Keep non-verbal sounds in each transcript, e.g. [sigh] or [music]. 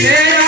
yeah.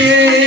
Yeah.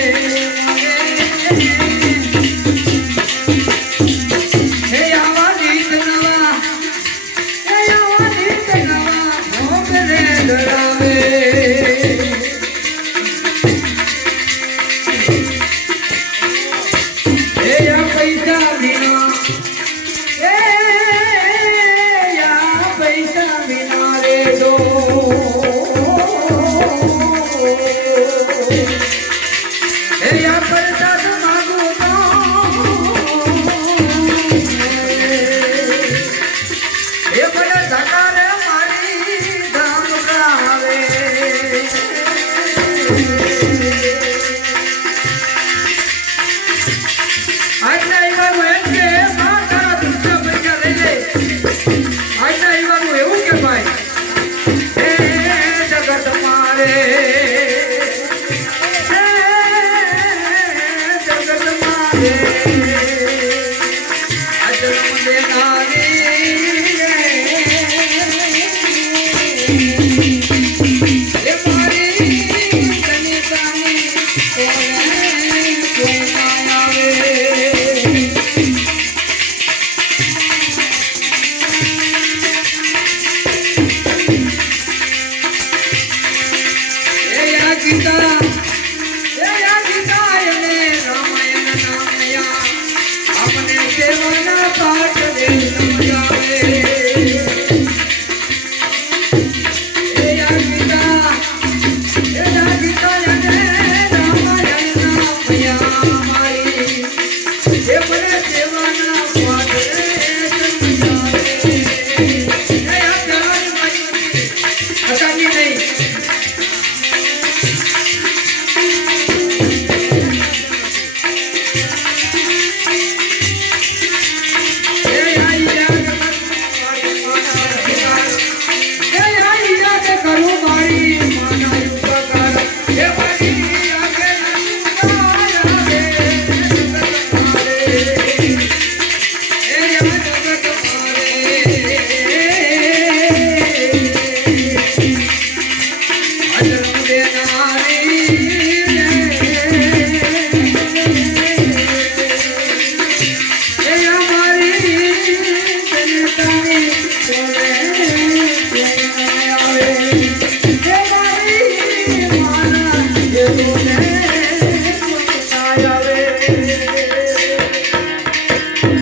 Thank [laughs] you.